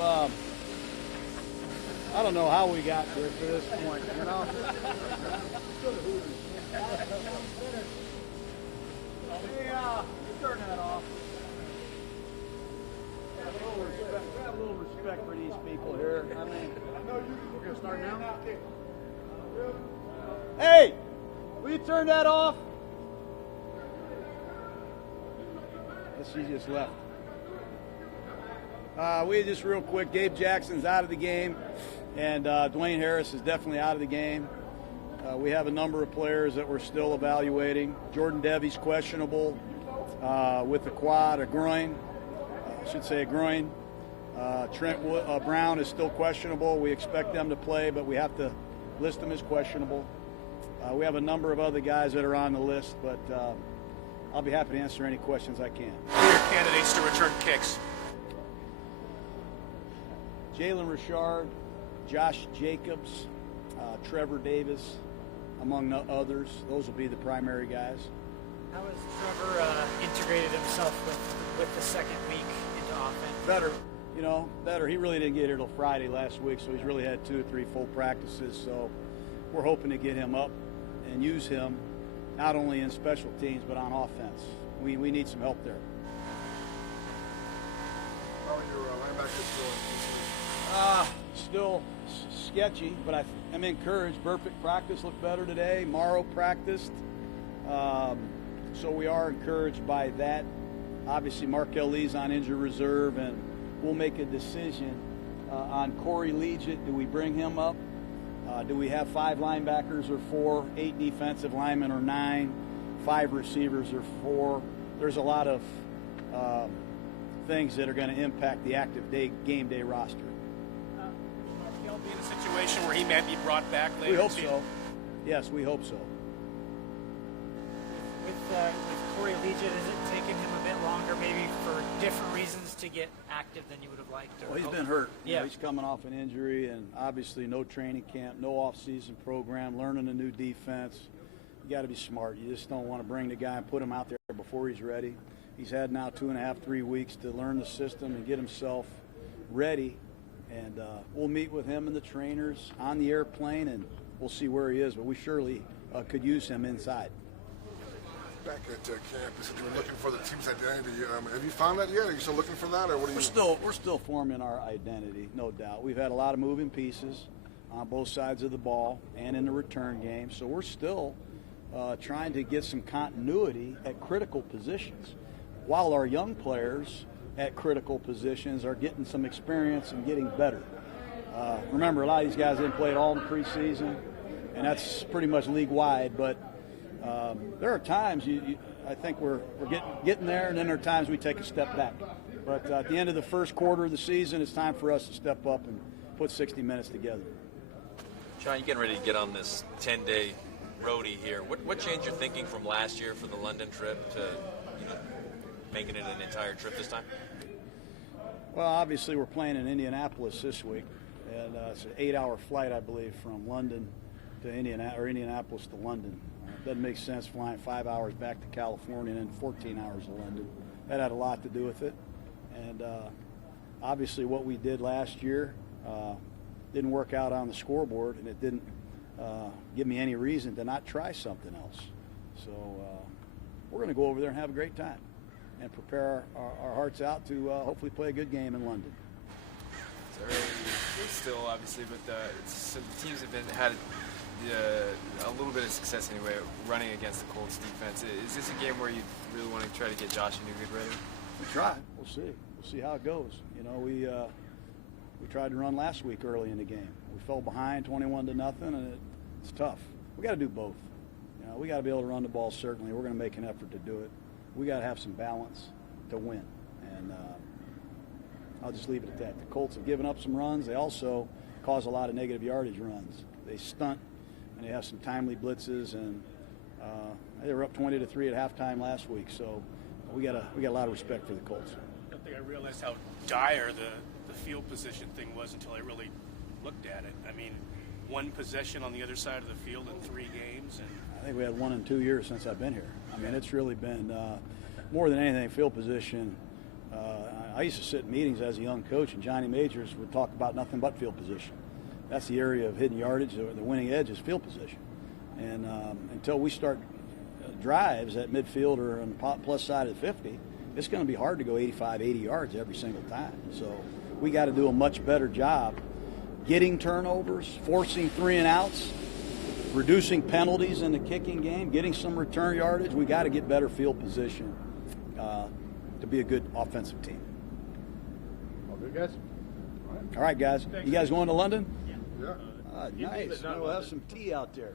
have, I don't know how we got to this point, you know? Hey, turn that off. Have a little respect for these people here. I mean, we're going to start now? Hey, will you turn that off? She just left. We just real quick, Gabe Jackson's out of the game, and Dwayne Harris is definitely out of the game. We have a number of players that we're still evaluating. Jordan Devy's questionable with a quad, a groin, I should say a groin. Trent Brown is still questionable. We expect them to play, but we have to list them as questionable. We have a number of other guys that are on the list, but I'll be happy to answer any questions I can. Who are your candidates to return kicks? Jalen Richard, Josh Jacobs, Trevor Davis, among others. Those will be the primary guys. How has Trevor integrated himself with the second week into offense? Better. You know, better. He really didn't get here till Friday last week, so he's really had 2 or 3 full practices. So we're hoping to get him up and use him not only in special teams but on offense. We need some help there. How are your linebackers doing? Still sketchy, but I'm encouraged. Burfict practice looked better today. Morrow practiced. So we are encouraged by that. Obviously, Markel Lee's on injured reserve, and we'll make a decision on Corey Legit. Do we bring him up? Do we have 5 linebackers or 4, 8 defensive linemen or 9, 5 receivers or 4? There's a lot of things that are going to impact the active game day roster. He'll be in a situation where he may be brought back later. We hope so. Yes, we hope so. With Corey Legit, is it taking him a bit longer, maybe for different reasons, to get active than you would have liked? Well, he's been hurt. Yeah. You know, he's coming off an injury, and obviously no training camp, no off-season program, learning a new defense. You got to be smart. You just don't want to bring the guy and put him out there before he's ready. He's had now 2.5, 3 weeks to learn the system and get himself ready. And we'll meet with him and the trainers on the airplane, and we'll see where he is. But we surely could use him inside. Back at camp, you said you were looking for the team's identity. Have you found that yet? Are you still looking for that, or what are you? We're still forming our identity, no doubt. We've had a lot of moving pieces on both sides of the ball and in the return game, so we're still trying to get some continuity at critical positions, while our young players at critical positions are getting some experience and getting better. Remember, a lot of these guys didn't play at all in the preseason, and that's pretty much league-wide, but there are times I think we're getting there, and then there are times we take a step back. But at the end of the first quarter of the season, it's time for us to step up and put 60 minutes together. Jon, you're getting ready to get on this 10-day roadie here. What changed your thinking from last year for the London trip to making it an entire trip this time? Well, obviously we're playing in Indianapolis this week, and it's an 8-hour flight, I believe, from London to Indianapolis to London. Doesn't make sense flying 5 hours back to California and then 14 hours to London. That had a lot to do with it. And obviously what we did last year didn't work out on the scoreboard, and it didn't give me any reason to not try something else. So we're going to go over there and have a great time and prepare our hearts out to hopefully play a good game in London. It's early still, obviously, but the teams have had a little bit of success anyway running against the Colts defense. Is this a game where you really want to try to get Josh and Nugent ready? We try. We'll see. We'll see how it goes. You know, we tried to run last week early in the game. We fell behind 21-0, and it's tough. We got to do both. You know, we got to be able to run the ball. Certainly, we're going to make an effort to do it. We got to have some balance to win, and I'll just leave it at that. The Colts have given up some runs. They also cause a lot of negative yardage runs. They stunt, and they have some timely blitzes, and they were up 20-3 at halftime last week. So we got a lot of respect for the Colts. I don't think I realized how dire the field position thing was until I really looked at it. I mean, one possession on the other side of the field in 3 games, and I think we had 1 in 2 years since I've been here. I mean, it's really been more than anything field position I used to sit in meetings as a young coach, and Johnny Majors would talk about nothing but field position. That's the area of hidden yardage. The winning edge is field position. And until we start drives at midfield or on the plus side of the 50, it's going to be hard to go 85, 80 yards every single time. So we got to do a much better job getting turnovers, forcing 3 and outs, reducing penalties in the kicking game, getting some return yardage. We got to get better field position to be a good offensive team. All good, guys? All right, guys. You guys going to London? Yeah. Nice. We'll have some tea out there.